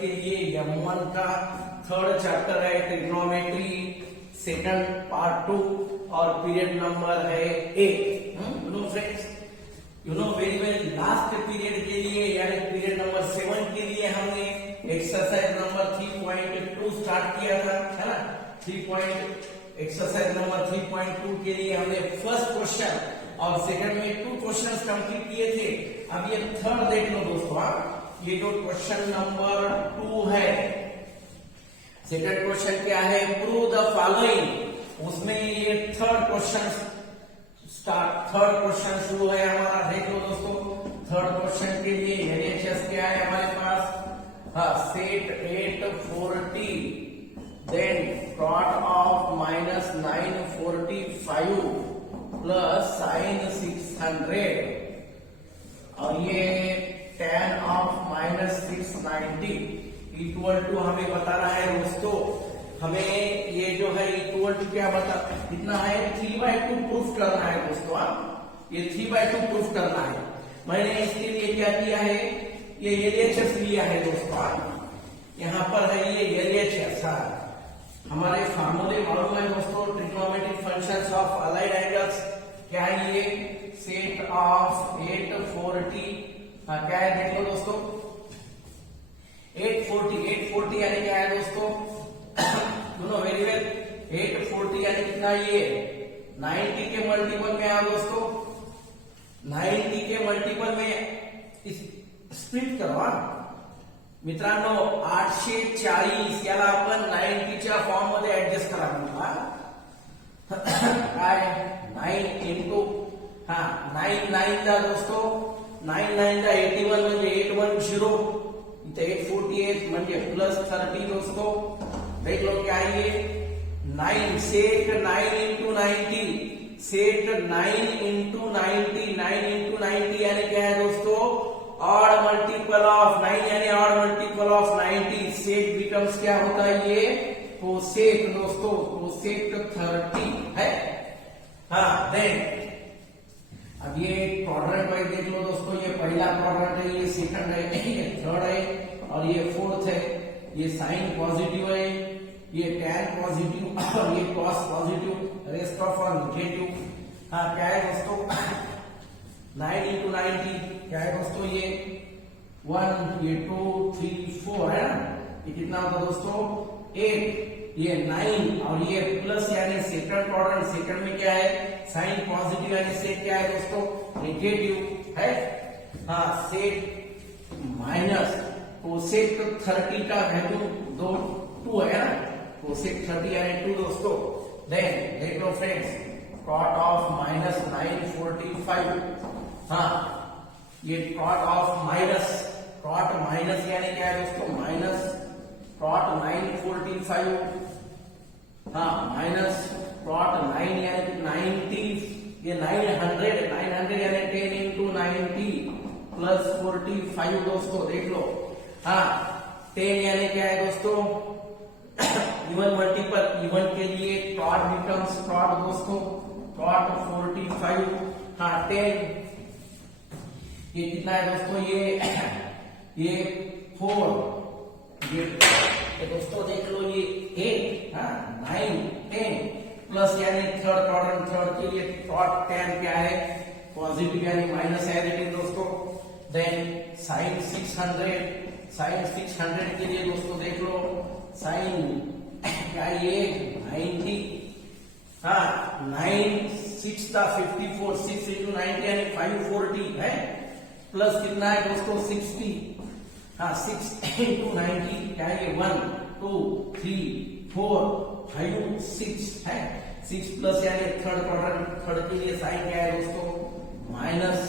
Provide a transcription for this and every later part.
के लिए M1 का थर्ड चैप्टर है ट्रिग्नोमेट्री, सेकंड पार्ट 2 और पीरियड नंबर है 8। You know friends, you know very well, last period के लिए यानी पीरियड नंबर 7 के लिए हमने एक्सरसाइज नंबर 3.2 स्टार्ट किया था, है ना। एक्सरसाइज नंबर 3.2 के लिए हमने फर्स्ट क्वेश्चन और सेकंड में 2 क्वेश्चंस कंप्लीट किए थे। अब ये थर्ड देख लो दोस्तों, ये जो क्वेश्चन नंबर 2 है, सेकंड क्वेश्चन क्या है, प्रूव द फॉलोइंग। उसमें ये थर्ड क्वेश्चन शुरू है हमारा। देख लो दोस्तों, थर्ड क्वेश्चन के लिए एलएचएस क्या है हमारे पास, set 840 then cot of minus 945 plus sine 600 और ये tan of minus 690 equal to हमें बताना है दोस्तों। हमें ये जो है इक्वल टू क्या कितना है, 3/2 प्रूफ करना है दोस्तों। ये 3/2 प्रूफ करना है। मैंने इसके लिए क्या किया है, ये एलएचएस लिया है दोस्तों। यहाँ पर है ये एलएचएस, हमारे फार्मूले मालूम है दोस्तों, trigonometric functions of allied angles. क्या है ये, सेट ऑफ 840, क्या है देख लो दोस्तों, 840 यानी क्या है दोस्तों, दोनों वेरी वेल, 840 यानी कितना, ये 90 के मल्टीपल में आ दोस्तों, 90 के मल्टीपल में स्प्लिट करवा मित्रांनो, 840 याला आपण 90च्या फॉर्म मध्ये ऍडजस्ट करा म्हणला काय, 9 इंटू 9 ला दोस्तों, 9 ला 81 म्हणजे 810, इथे 848 म्हणजे प्लस 30 दोस्तों। देख लो क्या है ये, 9 set 9 into 90, set 9 into 90, 9 into 90 यानी क्या है दोस्तों, ऑड मल्टीपल ऑफ 9 यानी odd multiple of 90। Sec becomes क्या होता है ये, कोसेक दोस्तों, कोसेक 30 है। देन अब ये क्वाड्रेंट वाइज देख लो दोस्तों, ये पहला क्वाड्रेंट है, ये सेकंड है, ये थर्ड है और ये फोर्थ है। ये साइन पॉजिटिव है, ये टैन पॉजिटिव और ये cos positive, rest of all negative. क्या है दोस्तों, 9 इंटू 90 क्या है दोस्तों, ये 1, ये 2, 3, 4 है ना, ये कितना होता दोस्तों, 8, ये 9 और ये प्लस यानी सेकंड क्वाड्रेंट, सेकंड में क्या है, साइन पॉजिटिव यानी सेक क्या है दोस्तों, नेगेटिव है। सेक माइनस कोसेक 30 का वैल्यू 2 है ना, कोसेक 30 यानी 2 दोस्तों। देन देख लो फ्रेंड्स, cot ऑफ minus 945, ये cot of minus, cot minus यानी क्या है दोस्तों, माइनस cot 945, माइनस cot 9 यानी 90, ये 900 यानी 10 इंटू 90 प्लस 45 दोस्तों। देख लो 10 यानी क्या है दोस्तों, इवन मल्टीपल, इवन के लिए cot बिकम्स cot दोस्तों, cot 45, 10 ये कितना है दोस्तों, ये 4, ये दोस्तों देख लो, ये 8, 9, 10 प्लस यानी थर्ड क्वाड्रेंट, थर्ड के लिए cot 10 क्या है, पॉजिटिव यानी माइनस है रेटिंग दोस्तों। देन साइन 600 के लिए दोस्तों देख लो, साइन क्या ये 90, 9 6 था 54, 6 इंटू 90 यानी 540 है, प्लस कितना है दोस्तों 60, 6 इंटू 90 क्या है, 1, 2, 3, 4, 5, 6 है, 6 प्लस यानी थर्ड क्वाड्रेंट, थर्ड के लिए साइन क्या है दोस्तों, माइनस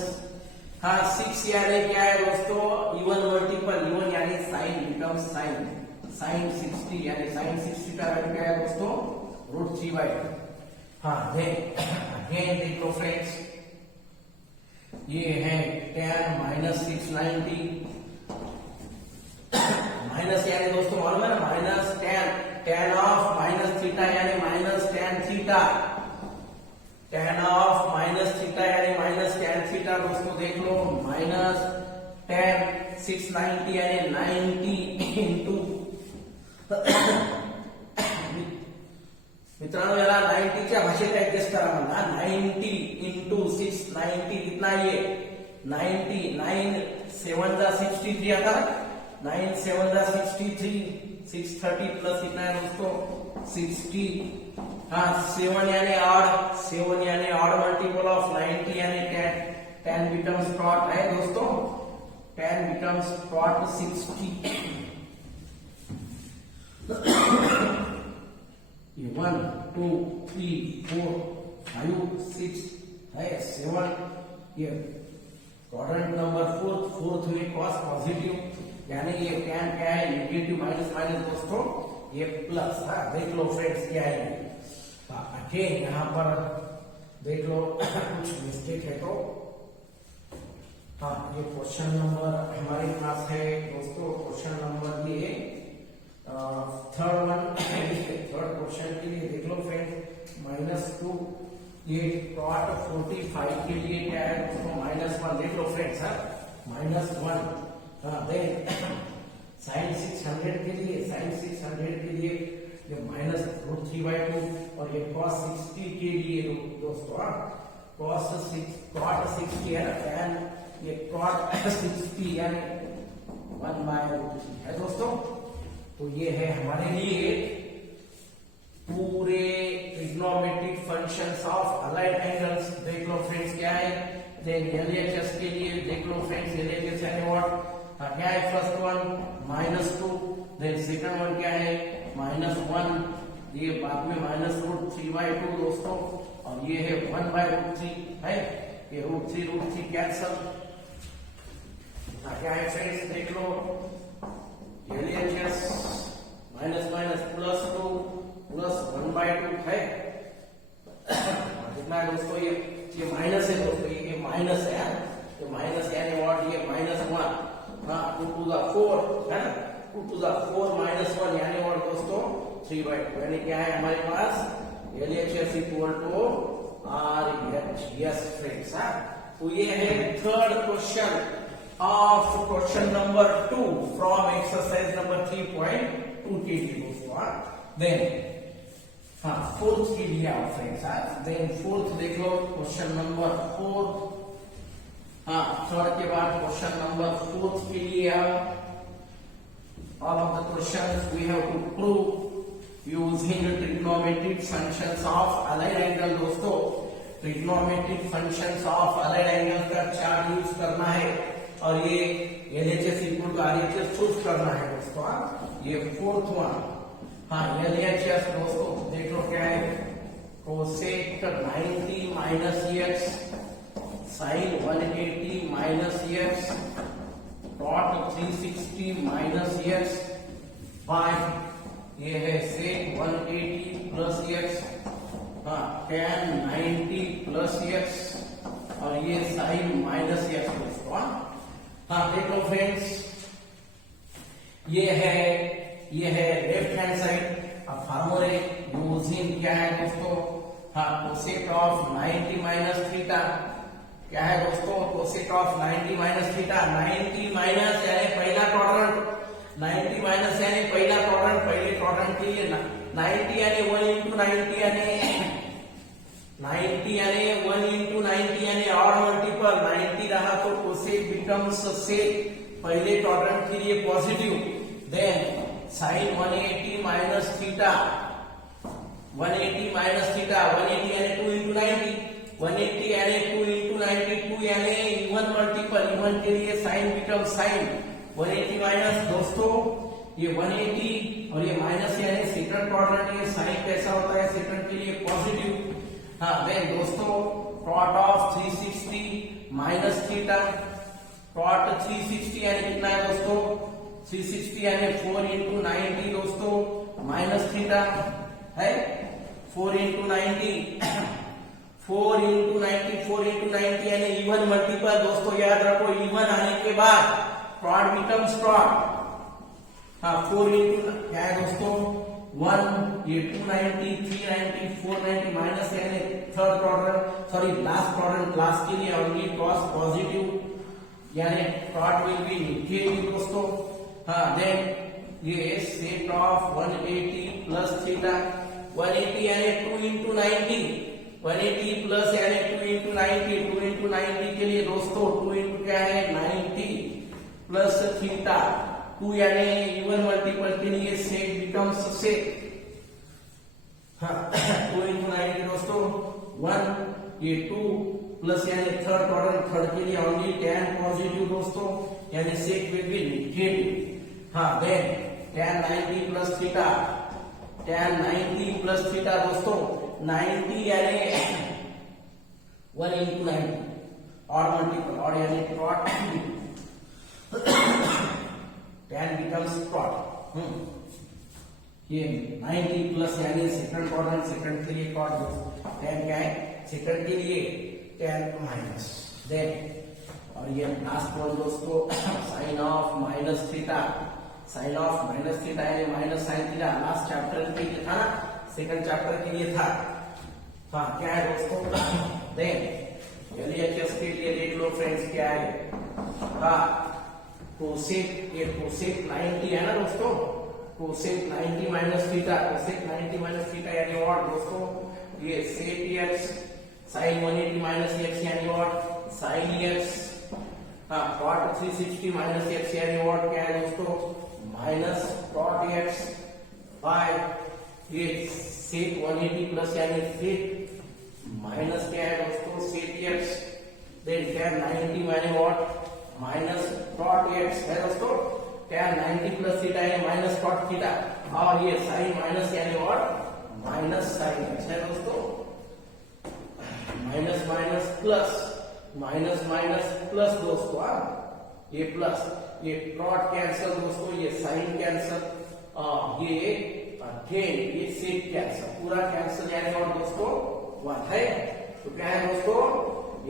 6 यानी क्या है दोस्तों, इवन मल्टीपल, इवन यानी साइन बिकम्स साइन 60 यानी साइन 60 का वैल्यू क्या है दोस्तों, √3/2। देख लो फ्रेंड्स, ये है tan माइनस 690, माइनस यानी दोस्तों मालूम है ना, minus tan of minus theta यानी minus tan theta, tan of minus theta यानी माइनस tan थीटा दोस्तों। देख लो, माइनस tan 690 यानी 90 इंटू मित्रांनो याला 90च्या भाषेत ऍडजस्ट करा म्हणा 90 इंटू 6 90 कितना ये 90 9 7 जा 63 आता 9 7 जा 63 630 प्लस कितना है दोस्तों 60 हाँ 7 यानी ऑड मल्टीपल ऑफ 90 यानी 10 becomes prod है दोस्तों 10 becomes prod 60 ये 1 2 3 4 5 6 है 7 ये क्वाड्रेंट नंबर फोर्थ में कॉस पॉजिटिव यानी ये क्या है नेगेटिव माइनस माइनस दोस्तों ये प्लस है देख लो फ्रेंड्स क्या है अगेन यहाँ पर देख लो कुछ मिस्टेक है तो हाँ ये क्वेश्चन नंबर हमारे पास है दोस्तों क्वेश्चन नंबर ये थर्ड क्वेश्चन के लिए देख लो फ्रेंड्स -2 ये cot 45 के लिए क्या है दोस्तों -1 देख लो फ्रेंड्स -1 देन sin 600 के लिए ये -√3/2 और ये cos 60 के लिए दोस्तों cot 60 है ना tan ये cot 60 यानी 1/√3 है दोस्तों। तो ये है हमारे लिए पूरे trigonometric functions of allied angles देख लो फ्रेंड्स क्या है देन एलएचएस के लिए देख लो फ्रेंड्स एलएचएस यानी व्हाट क्या है first one -2 then second one क्या है -1 ये बाद में -√3/2 दोस्तों और ये है 1/√3 है ये √3 कैंसल क्या है फ्रेंड्स देख लो एलएचएस माइनस प्लस 2 प्लस 1/2 है कितना है दोस्तों ये माइनस है दोस्तों ये माइनस है तो माइनस यानी व्हाट ये -1 हाँ 2 to the 4 है ना 2 to the 4 -1 यानी व्हाट दोस्तों 3/2 यानी क्या है हमारे पास LHS equal to RHS friends तो ये है third question of question number 2 from exercise number 3.2 के लिए दोस्तों then फोर्थ के लिए आओ फ्रेंड्स then फोर्थ देख लो क्वेश्चन नंबर 4 थर्ड के बाद क्वेश्चन नंबर 4 के लिए आओ all of the questions we have to prove using trigonometric functions of allied angle दोस्तों trigonometric functions of allied angle का चार्ट यूज करना है और ये LHS equal to RHS choose करना है दोस्तों ये फोर्थ वन LHS दोस्तों देख लो क्या है cosec 90 minus x sin 180 minus x cot 360 minus x by ये है sec 180 plus x tan 90 plus x और ये sin माइनस x दोस्तों देखो फ्रेंड्स ये है लेफ्ट हैंड साइड अब फार्मूले यूजिंग क्या है दोस्तों cosec ऑफ 90 माइनस थीटा क्या है दोस्तों cosec of 90 minus theta 90 minus यानी पहला क्वाड्रेंट 90 माइनस यानी पहला क्वाड्रेंट पहले क्वाड्रेंट के लिए 90 यानी 1 into 90 यानी 90 यानी 1 into 90 यानी ऑड मल्टीपल 90 रहा तो cosec becomes sec पहले क्वाड्रेंट के लिए positive then sin 180 minus theta 180 minus theta 180 यानी 2 into 90 180 यानी 2 into 90 2 यानी इवन मल्टीपल इवन के लिए sin becomes sin 180 माइनस दोस्तों ये 180 और ये माइनस यानी सेकंड क्वाड्रेंट ये sin कैसा होता है सेकंड के लिए पॉजिटिव देन दोस्तों cot of 360 minus theta cot 360 यानी कितना है दोस्तों 360 यानी 4 into 90 दोस्तों माइनस थीटा है 4 into 90 4 into 90 यानी इवन मल्टीपल दोस्तों याद रखो इवन आने के बाद prod becomes prod 4 into क्या है दोस्तों 1 ये 290 390 490 माइनस यानी third quadrant sorry last quadrant class के लिए ओनली cos पॉजिटिव यानी prod विल बी नेगेटिव दोस्तों देन ये सेट ऑफ 180 प्लस थीटा 180 यानी 2 into 90 180 प्लस यानी 2 into 90 2 into 90 के लिए दोस्तों 2 into क्या है 90 प्लस थीटा 2 यानी इवन मल्टीपल के लिए सेक बिकम्स सेक 2 into 90 दोस्तों 1 ये 2 प्लस यानी थर्ड क्वाड्रेंट थर्ड के लिए ओनली tan पॉजिटिव दोस्तों यानी sec will be negative then tan 90 plus theta tan 90 plus theta दोस्तों 90 यानी 1 into 90 और मल्टीपल और यानी cot tan becomes cot ये 90 प्लस यानी सेकंड क्वाड्रेंट सेकंड के लिए cot tan क्या है सेकंड के लिए tan माइनस देन और ये लास्ट वन दोस्तों sine of minus theta sine of minus theta यानी minus sine theta last chapter के लिए था ना सेकंड चैप्टर के लिए था क्या है दोस्तों देन एलएचएस के लिए देख लो फ्रेंड्स क्या है कोसेक ये कोसेक 90 है ना दोस्तों cosec 90 minus theta cosec 90 minus theta यानी व्हाट दोस्तों ये sec x sine 180 minus x यानी what sine x cot 360 minus x यानी व्हाट क्या है दोस्तों माइनस cot एक्स बाय ये सेक 180 प्लस यानी सेक माइनस क्या है दोस्तों sec x then tan 90 minus what minus cot x है दोस्तों tan 90 प्लस थीटा यानी माइनस cot थीटा और ये साइन माइनस यानी व्हाट माइनस साइन एक्स है दोस्तों माइनस माइनस प्लस दोस्तों ये प्लस ये cot कैंसिल दोस्तों ये साइन कैंसिल ये tan ये सेक कैंसिल पूरा कैंसिल यानी और दोस्तों 1 है तो क्या है दोस्तों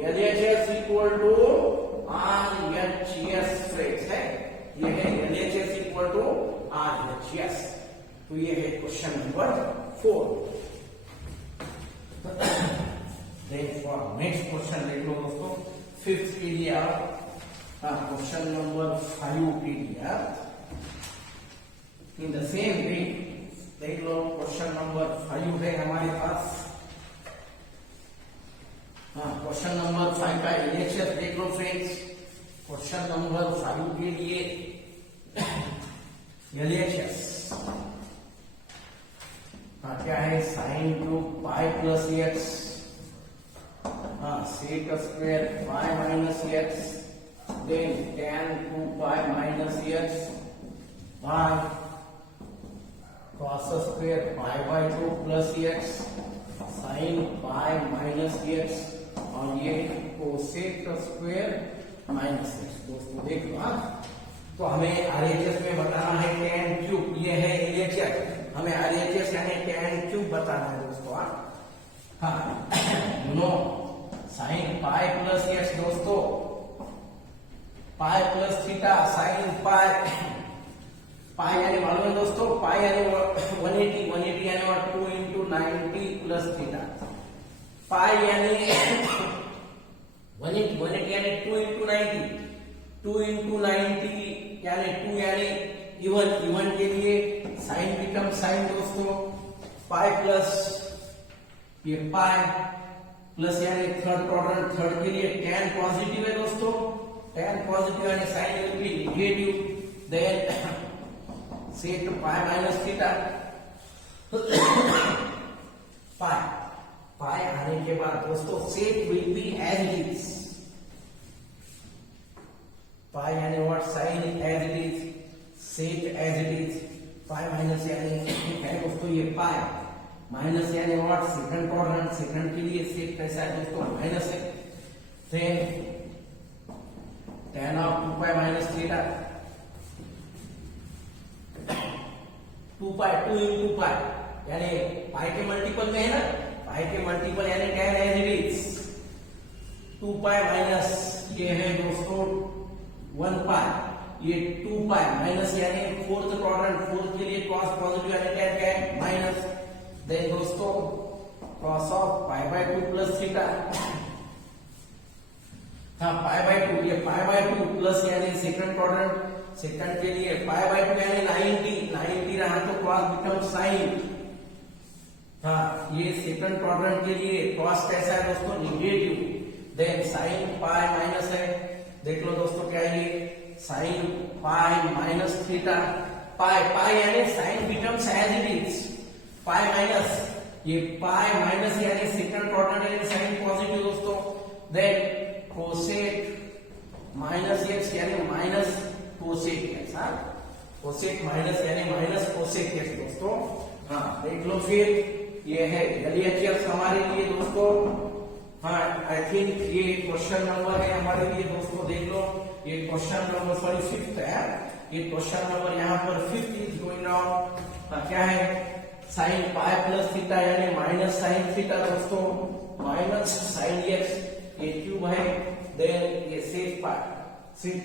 LHS equal to RHS friends है ये है LHS इक्वल टू RHS तो ये है question number 4 Then for next question देख लो दोस्तों फिफ्थ के लिए क्वेश्चन नंबर 5 के लिए इन द सेम वे देख लो क्वेश्चन नंबर 5 है हमारे पास क्वेश्चन नंबर 5 का एलएचएस देख लो फ्रेंड्स क्वेश्चन नंबर 5 के लिए एलएचएस क्या है sign to pi plus x sec square pi minus x then tan 2 pi minus x by cos square pi by 2 plus x sin pi minus x और ये cosec square minus x दोस्तों देख लो तो हमें RHS में बताना है tan cube ये है एलएचएस हमें आरएचएस यानी tan क्यूब बताना है दोस्तों no sine pi plus x दोस्तों pi plus theta sine pi यानी मालूम है दोस्तों पाई यानी 180 यानी 2 into 90 प्लस थीटा पाई यानी 180 यानी 2 into 90 2 into 90 यानी 2 यानी इवन के लिए साइन बिकम साइन दोस्तों पाई प्लस ये पाई प्लस यानी थर्ड क्वाड्रेंट थर्ड के लिए tan पॉजिटिव है दोस्तों tan पॉजिटिव यानी sine will be negative then sec pi minus theta pi आने के बाद दोस्तों sec will be as it is pi यानी what sine as it is sec as it is pi minus यानी है दोस्तों ये पाई माइनस यानी व्हाट सेकंड क्वाड्रेंट सेकंड के लिए सेक कैसा है दोस्तों माइनस है then tan of 2 pi minus theta 2 pi 2 into pi यानी पाई के मल्टीपल में है ना पाई के मल्टीपल यानी tan as it is 2 pi minus ये है दोस्तों 1 पाई ये 2 पाई माइनस यानी फोर्थ क्वाड्रेंट फोर्थ के लिए cos पॉजिटिव यानी tan क्या है माइनस देन दोस्तों cos of pi by 2 plus theta pi by 2 ये पाई बाय 2 प्लस यानी सेकंड क्वाड्रेंट सेकंड के लिए पाई बाय 2 यानी 90 रहा तो cos बिकम साइन। हाँ, ये सेकंड क्वाड्रेंट के लिए cos कैसा है दोस्तों, negative. Then sine pi minus है, देख लो दोस्तों क्या है ये, sine pi minus theta. Pi यानी sine becomes as it is, pi minus, ये पाई माइनस यानी सेकंड क्वाड्रेंट यानी साइन पॉजिटिव दोस्तों। देन कोसेक माइनस एक्स यानी माइनस कोसेक एक्स। हाँ, कोसेक माइनस यानी माइनस कोसेक एक्स दोस्तों। हाँ, देख लो फिर ये है एलएचएस हमारे लिए दोस्तों। हाँ, आई थिंक ये क्वेश्चन नंबर है हमारे लिए दोस्तों, देख लो ये क्वेश्चन नंबर सॉरी 5th है, ये क्वेश्चन नंबर यहाँ पर 5th इज गोइंग ऑन। क्या है, साइन पाई प्लस थीटा यानी माइनस साइन थीटा दोस्तों, माइनस साइन एक्स, ये क्यूब है। देन ये सेक पाई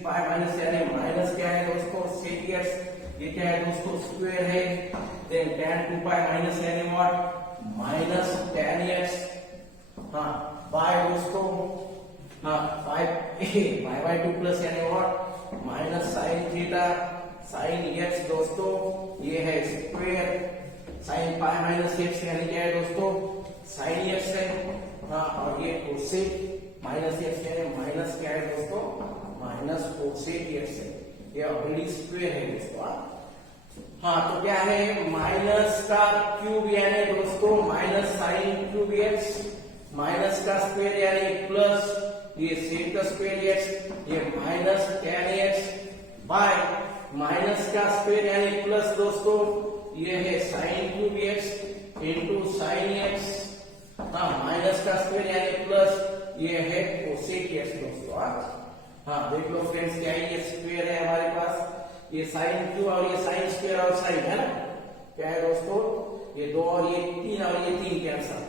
माइनस यानी माइनस क्या है दोस्तों, सेक एक्स, ये क्या है दोस्तों, स्क्वायर है। देन tan 2 पाई माइनस यानी व्हाट, माइनस tan एक्स। हाँ, बाय दोस्तों, हाँ पाई बाय 2 प्लस यानी what, minus sine theta sine x दोस्तों, ये है square. Sign pi minus x यानी क्या है दोस्तों, साइन एक्स है। हाँ, और ये कोसेक माइनस एक्स यानी माइनस क्या है दोस्तों, माइनस कोसेक एक्स है, ये ऑलरेडी स्क्वायर है दोस्तों। हाँ, तो क्या है, माइनस का क्यूब यानी दोस्तों minus sine cube x, minus का स्क्वायर यानी प्लस ये सेक का स्क्वायर एक्स, ये minus tan x bye minus का स्क्वायर यानी प्लस दोस्तों, ये है sine cube x into sine x. हाँ, माइनस का स्क्वायर यानी प्लस, ये है कोसेक एक्स दोस्तों। हाँ, देख लो फ्रेंड्स क्या है, ये स्क्वायर है हमारे पास, ये साइन क्यूब और ये साइन स्क्वायर और साइन है ना, क्या है दोस्तों, ये 2 और ये 3 और ये 3 कैंसल।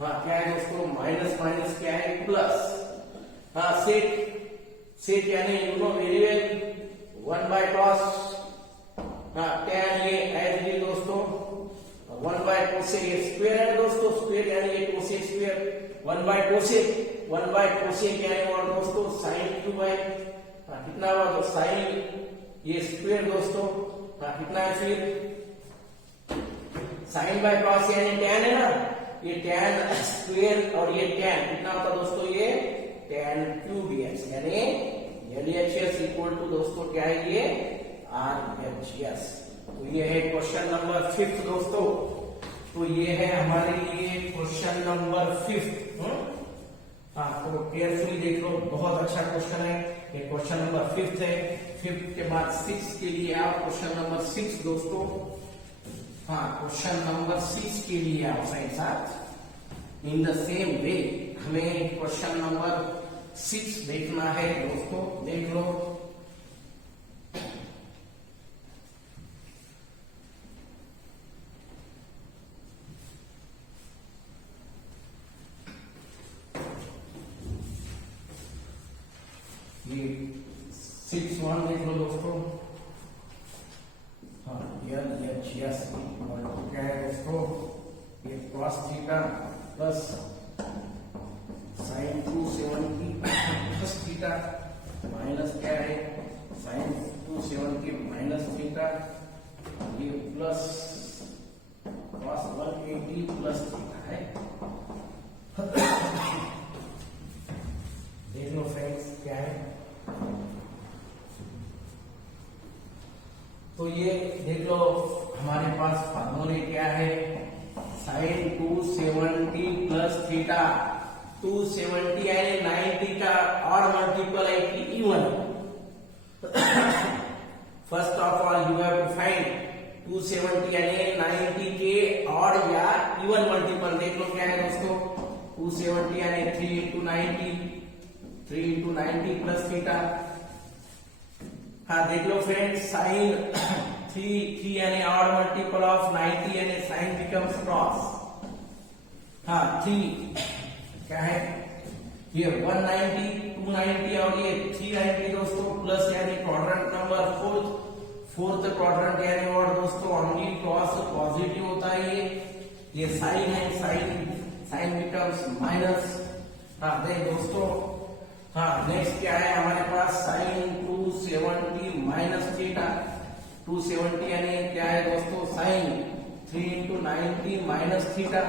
हाँ, क्या है दोस्तों, माइनस माइनस क्या है प्लस। हाँ, सेक यानी you know variable 1 by cos। हाँ, tan ये एज ये दोस्तों 1 बाय कोसेक, ये स्क्वायर है दोस्तों, स्क्वायर यानी ये कोसेक स्क्वायर 1 बाय कोसेक यानी और दोस्तों साइन क्यूब है। कितना हुआ तो साइन ये स्क्वायर दोस्तों। कितना है फिर, साइन बाय cos यानी tan है ना, ये tan स्क्वायर और ये tan कितना होता दोस्तों, ये tan क्यूब एक्स यानी एलएचएस इक्वल टू दोस्तों क्या है ये आरएचएस। तो ये है क्वेश्चन नंबर 5 दोस्तों। तो ये है हमारे लिए क्वेश्चन नंबर 5। हाँ, तो केयरफुली देख लो, बहुत अच्छा क्वेश्चन है ये, क्वेश्चन नंबर 5 है। 5 के बाद 6 के लिए आप क्वेश्चन नंबर 6 दोस्तों। हाँ, क्वेश्चन नंबर 6 के लिए आप साथ साथ इन द सेम वे हमें क्वेश्चन नंबर 6 देखना है दोस्तों, देख लो। ये 6(1) देख लो दोस्तों। हाँ, एलएचएस क्या है दोस्तों, ये cos theta plus sine 270 plus theta minus क्या है, साइन 270 माइनस थीटा, ये प्लस cos 180 प्लस थीटा है। देख लो फ्रेंड्स क्या है, तो ये देख लो हमारे पास फार्मूले क्या है, साइन 270 प्लस थीटा, 270 यानी 90 का और मल्टीपल है कि even. First of all you have to find 270 यानी 90 के और या इवन मल्टीपल। देख लो क्या है दोस्तों, 270 यानी 3 into 90 प्लस थीटा। हाँ, देख लो फ्रेंड्स, साइन 3 यानी और मल्टीपल ऑफ 90 यानी साइन बिकम्स क्रॉस। हाँ, 3 क्या है, ये 190 290 और ये 390 दोस्तों, प्लस यानी क्वाड्रेंट नंबर 4th क्वाड्रेंट यानी और दोस्तों ओनली क्रॉस पॉजिटिव होता है। ये साइन है, साइन बिकम्स माइनस। हाँ, देख दोस्तों, हाँ नेक्स्ट क्या है हमारे पास साइन 270 माइनस थीटा 270 यानी क्या है दोस्तों साइन 3 into 90 माइनस थीटा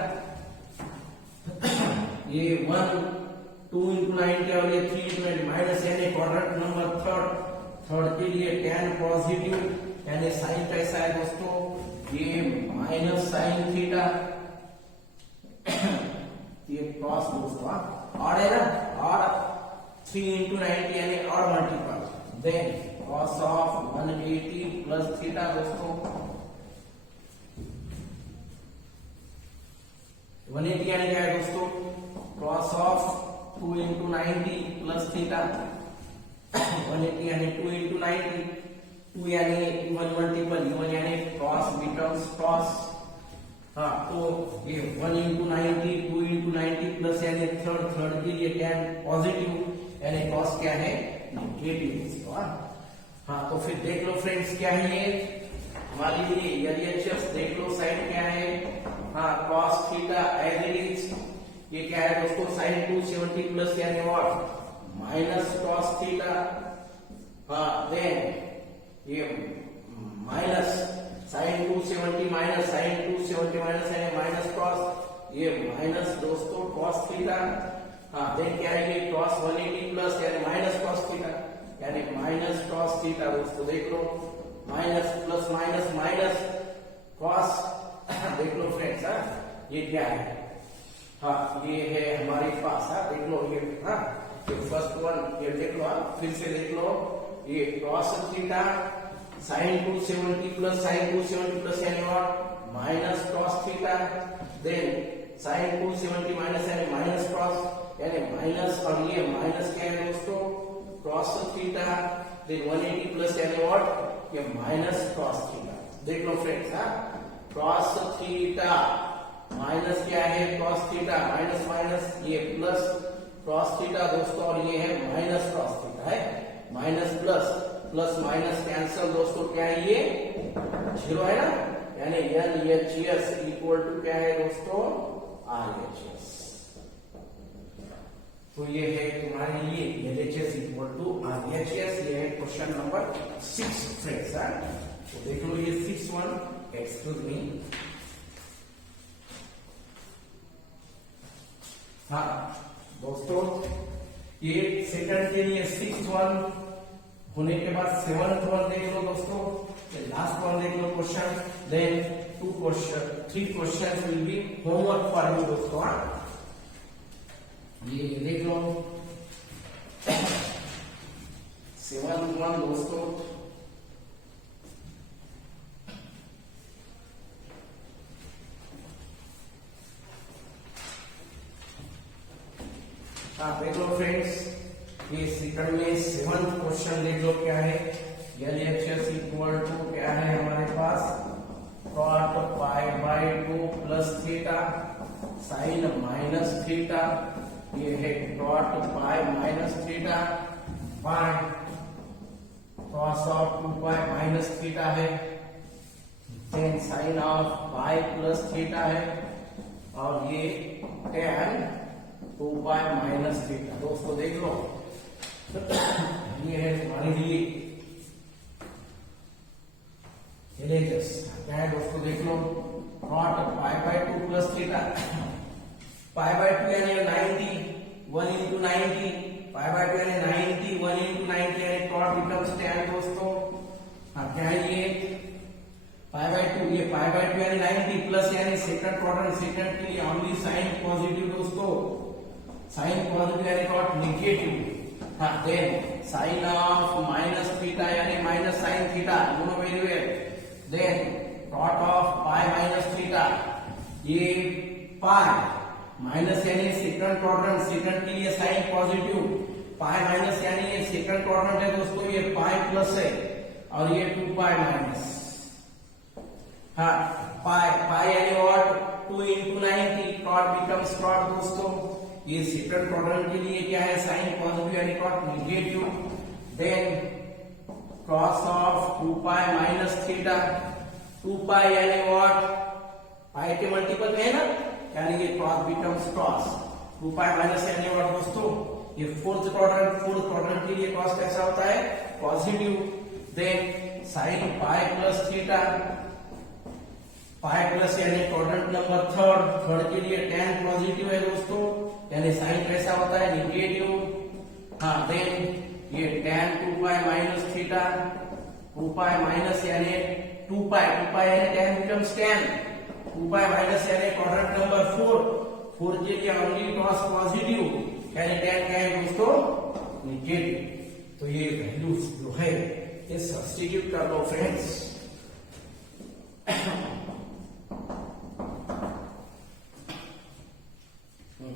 ये 1 2 into 90 और ये 3 into 90 माइनस यानी क्वाड्रेंट नंबर थर्ड के लिए tan पॉजिटिव यानी साइन कैसा है दोस्तों ये माइनस साइन थीटा ये क्रॉस दोस्तों और है ना और 3 into 90 यानी और multiple then cos of 180 plus theta दोस्तों 180 यानी क्या है दोस्तों cos of 2 into 90 plus theta 180 यानी 2 into 90 2 यानी इवन मल्टीपल इवन यानी cos becomes cos हाँ तो ये 1 into 90 2 into 90 प्लस यानी थर्ड के लिए tan पॉजिटिव यानी cos क्या है नेगेटिव हाँ तो फिर देख लो फ्रेंड्स क्या है ये हमारे लिए LHS देख लो साइन क्या है हाँ cos theta as it is ये क्या है दोस्तों साइन 270 प्लस यानी व्हाट माइनस cos थीटा हाँ देन ये minus sine 270 minus sine 270 minus यानी माइनस cos ये माइनस दोस्तों cos थीटा हाँ देन क्या है ये cos 180 प्लस यानी माइनस cos थीटा यानी माइनस cos थीटा दोस्तों देख लो minus plus minus minus cos देख लो फ्रेंड्स हाँ ये क्या है हाँ ये है हमारे पास हाँ देख लो ये हाँ फर्स्ट वन ये देख लो हाँ फिर से देख लो ये cos theta sine 270 plus sine 270 plus यानी what minus cos theta then sine 270 minus यानी माइनस cos यानी माइनस और ये माइनस क्या है दोस्तों cos थीटा देन 180 प्लस यानी व्हाट ये माइनस cos थीटा देख लो फ्रेंड्स हाँ cos थीटा माइनस क्या है cos थीटा माइनस माइनस ये प्लस cos थीटा दोस्तों और ये है माइनस cos थीटा है माइनस प्लस माइनस कैंसल दोस्तों क्या है ये जीरो है ना यानी LHS इक्वल टू क्या है दोस्तों RHS तो ये है तुम्हारे लिए LHS इक्वल टू RHS ये है क्वेश्चन नंबर 6 फ्रेंड्स तो देख लो ये 6 वन एक्सक्यूज मी हाँ दोस्तों ये सेकंड के लिए 6 वन होने के बाद 7th वन देख लो दोस्तों लास्ट वन देख लो question then 3 questions will be homework for you दोस्तों ये देख लो 7th वन दोस्तों देख लो फ्रेंड्स ये सेकंड में 7th क्वेश्चन देख लो क्या है LHS इक्वल टू क्या है हमारे पास cot pi by 2 plus theta sine minus theta ये है cot pi minus theta pi cos of 2 pi minus theta है then sine of pi plus theta है और ये tan 2 पाई माइनस थीटा दोस्तों देख लो ये है हमारे लिए LHS क्या है दोस्तों देख लो cot pi by 2 plus theta pi by 2 यानी 90 1 into 90 पाई बाई 2 यानी 90 1 into 90 यानी cot becomes tan दोस्तों हाँ क्या है ये पाई बाई 2 ये पाई बाई 2 यानी 90 प्लस यानी सेकंड क्वाड्रेंट सेकंड के लिए ओनली साइन पॉजिटिव दोस्तों साइन पॉजिटिव यानी cot नेगेटिव हाँ then sine of minus theta यानी माइनस साइन थीटा दोनों very well then cot of pi minus theta ये पाई माइनस यानी सेकंड क्वाड्रेंट सेकंड के लिए साइन पॉजिटिव पाई माइनस यानी ये सेकंड क्वाड्रेंट है दोस्तों ये पाई प्लस है और ये 2 पाई माइनस हाँ पाई यानी what 2 into 90 cot becomes cot दोस्तों ये सेकंड क्वाड्रेंट के लिए क्या है साइन पॉजिटिव यानी cot negative then cos of 2 pi minus theta 2 pi यानी व्हाट पाई के मल्टीपल में है ना यानी ये cos becomes cos 2 pi minus यानी व्हाट दोस्तों ये फोर्थ क्वाड्रेंट के लिए कॉस कैसा होता है, positive. Then sine pi plus theta, pi plus यानी क्वाड्रेंट नंबर थर्ड के लिए tan पॉजिटिव है दोस्तों, यानी साइन कैसा होता है, निगेटिव। हाँ, देन ये tan 2 pi minus theta, 2 pi minus यानी 2 पाई यानी tan becomes tan, 2 pi minus यानी क्वाड्रेंट नंबर 4 के लिए ओनली कॉस पॉजिटिव, यानी tan क्या है दोस्तों, निगेटिव। तो ये वैल्यूज जो है ये सब्स्टिट्यूट कर लो फ्रेंड्स।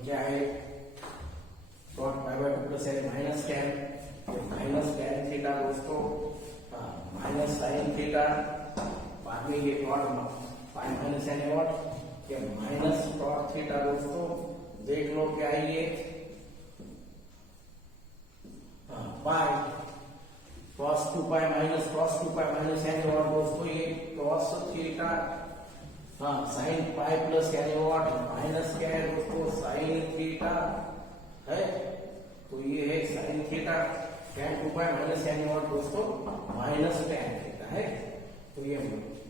क्या है, cot पाई बाय 2 प्लस यानी माइनस tan थीटा दोस्तों, माइनस साइन थीटा, बाद में ये cot पाई माइनस यानी व्हाट, क्या माइनस cot थीटा दोस्तों। देख लो क्या है ये, पाई cos 2 पाई माइनस यानी व्हाट दोस्तों, ये cos थीटा। हाँ, साइन पाई प्लस यानी व्हाट, माइनस क्या है दोस्तों, साइन थीटा है। तो ये है sine theta, tan 2 pi minus यानी व्हाट दोस्तों, माइनस tan थीटा है। तो ये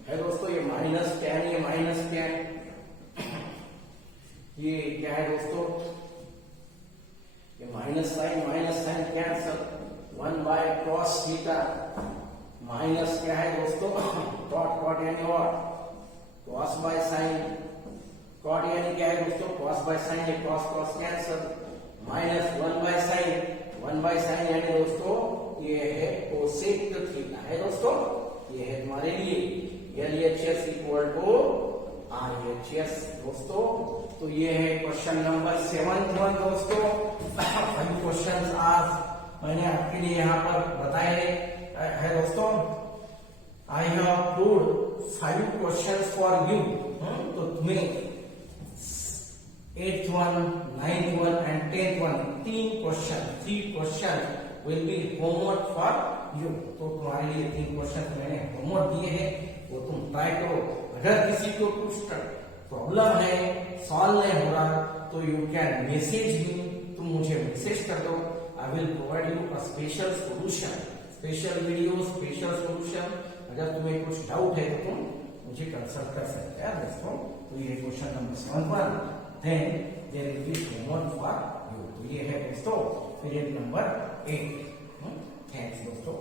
है दोस्तों, ये माइनस tan, ये माइनस tan, ये क्या है दोस्तों, ये minus sine cancel, 1 by cos theta, minus क्या है दोस्तों, cot यानी what, cos by sine, cot यानी क्या है दोस्तों, cos बाय साइन, ये cos cancel, minus 1 by sine यानी दोस्तों ये है कोसेक थीटा है दोस्तों। ये है तुम्हारे लिए LHS इक्वल टू RHS दोस्तों। तो ये है क्वेश्चन नंबर 7 दोस्तों। 5 क्वेश्चंस आज मैंने आपके लिए यहाँ पर बताए है दोस्तों। I have proved 5 questions for you. तो तुम्हें 8th one, 9th one and 10th one 3 question will be homework for you. तो तुम्हारे लिए 3 क्वेश्चन मैंने होमवर्क दिए हैं, वो तुम ट्राई करो। अगर किसी को कुछ प्रॉब्लम है, सॉल्व नहीं हो रहा, तो यू कैन मैसेज मी, तुम मुझे मैसेज कर दो। I will provide you a special solution, special video, special solution. अगर तुम्हें कुछ डाउट है तो तुम मुझे कंसल्ट कर सकते हैं दोस्तों। तो ये question number 7 then there will be homework for you। तो ये है दोस्तों पीरियड नंबर 8। थैंक्स दोस्तों।